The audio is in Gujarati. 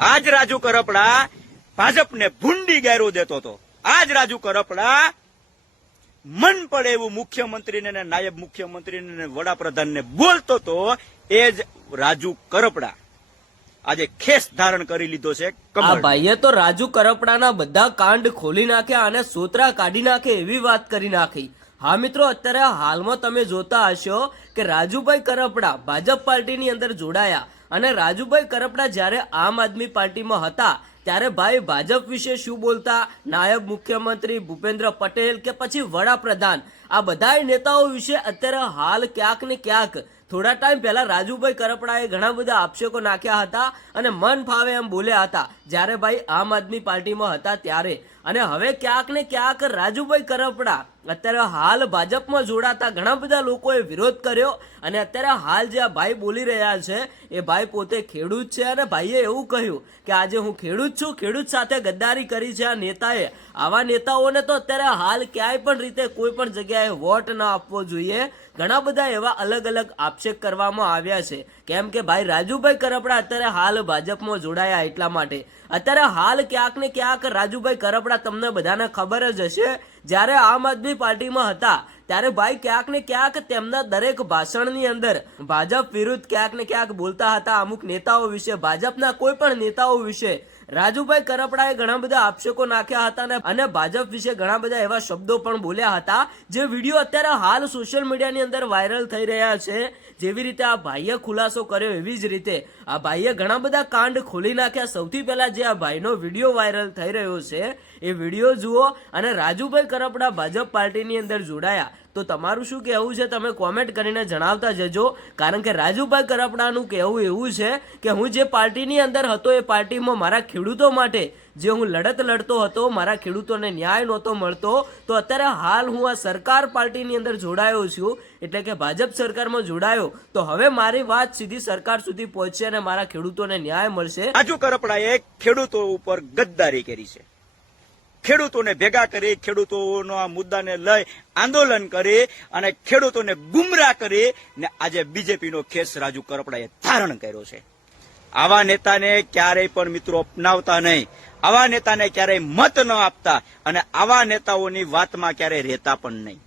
આજ રાજુ કરપડા ભાજપને ભૂંડી ગાયરો દેતો હતો। આજ રાજુ કરપડા મન પડે એવું મુખ્યમંત્રીને ને નાયબ મુખ્યમંત્રીને ને વડાપ્રધાનને બોલતો હતો। એ જ રાજુ કરપડા આજે ખેસ ધારણ કરી લીધો છે। આ ભાઈએ તો રાજુ કરપડાના બધા કાંડ ખોલી નાખ્યા અને સોતરા કાઢી નાખે એવી વાત કરી નાખી। હા મિત્રો, અત્યારે હાલમાં તમે જોતા હશો કે રાજુભાઈ કરપડા ભાજપ પાર્ટીની અંદર જોડાયા અને રાજુભાઈ કરપડા જ્યારે આમ આદમી પાર્ટીમાં હતા ત્યારે ભાઈ ભાજપ વિશે શું બોલતા, નાયબ મુખ્યમંત્રી ભૂપેન્દ્ર પટેલ કે પછી વડાપ્રધાન, આ બધા નેતાઓ વિશે અત્યારે હાલ ક્યાંક ને ક્યાંક થોડા ટાઈમ પહેલા રાજુભાઈ કરપડાએ ઘણા બધા આક્ષેપો નાખ્યા હતા અને મન ફાવે એમ બોલ્યા હતા જ્યારે ભાઈ આમ આદમી પાર્ટીમાં હતા ત્યારે। અને હવે ક્યાંક ને ક્યાંક રાજુભાઈ કરપડા અત્યારે હાલ ભાજપમાં જોડાતા ઘણા બધા લોકોએ વિરોધ કર્યો અને અત્યારે હાલ જે આ ભાઈ બોલી રહ્યા છે એ ભાઈ પોતે ખેડૂત છે અને ભાઈએ એવું કહ્યું કે આજે હું ખેડૂત છું, ખેડૂત સાથે ગદ્દારી કરી છે આ નેતાએ। આવા નેતાઓને તો અત્યારે હાલ ક્યાંય પણ રીતે કોઈ પણ જગ્યાએ વોટ ન આપવો જોઈએ। ઘણા બધા એવા અલગ અલગ આક્ષેપ કરવામાં આવ્યા છે કેમ કે ભાઈ રાજુભાઈ કરપડા અત્યારે હાલ ભાજપમાં જોડાયા એટલા માટે। અત્યારે હાલ ક્યાંક ને ક્યાંક રાજુભાઈ કરપડા તમને બધાને ખબર જ હશે જ્યારે આમ આદમી પાર્ટીમાં હતા ત્યારે ભાઈ ક્યાંક ને ક્યાંક તેમના દરેક ભાષણની અંદર ભાજપ વિરુદ્ધ ક્યાંક ને ક્યાંક બોલતા હતા। અમુક નેતાઓ વિશે, ભાજપના કોઈ પણ નેતાઓ વિશે રાજુભાઈ કરપડાએ ઘણા બધા આક્ષેપો નાખ્યા હતા અને ભાજપ વિશે ઘણા બધા એવા શબ્દો પણ બોલ્યા હતા જે વિડીયો અત્યારે હાલ સોશિયલ મીડિયાની અંદર વાયરલ થઈ રહ્યા છે। જેવી રીતે આ ભાઈએ ખુલાસો કર્યો એવી જ રીતે આ ભાઈએ ઘણા બધા કાંડ ખોલી નાખ્યા। સૌથી પહેલા જે આ ભાઈનો વિડીયો વાયરલ થઈ રહ્યો છે એ વિડીયો જુઓ અને રાજુભાઈ કરપડા ભાજપ પાર્ટીની અંદર જોડાયા તો તમારું શું કહેવું છે તમે કોમેન્ટ કરીને જણાવતા જજો। કારણ કે રાજુભાઈ કરપડાનું કહેવું એવું છે કે હું જે પાર્ટીની અંદર હતો એ પાર્ટીમાં મારા ખેડૂતો માટે જે હું લડત લડતો હતો, મારા ખેડૂતોને ન્યાય નહોતો મળતો, તો અત્યારે હાલ હું આ સરકાર પાર્ટીની અંદર જોડાયો છું એટલે કે ભાજપ સરકારમાં જોડાયો તો હવે મારી વાત સીધી સરકાર સુધી પહોંચશે અને મારા ખેડૂતોને ન્યાય મળશે। રાજુ કરપડાએ ખેડૂતો ઉપર ગદ્દારી કરી છે, ખેડૂતોને ભેગા કરી, ખેડૂતોના મુદ્દાને લઈ આંદોલન કરી અને ખેડૂતોને ગુમરાહ કરી ને આજે બીજેપીનો ખેસ રાજુ કરપડાએ ધારણ કર્યો છે। આવા નેતાને ક્યારેય પણ મિત્રો અપનાવતા નહીં, આવા નેતાને ક્યારેય મત ન આપતા અને આવા નેતાઓની વાતમાં ક્યારેય રહેતા પણ નહીં।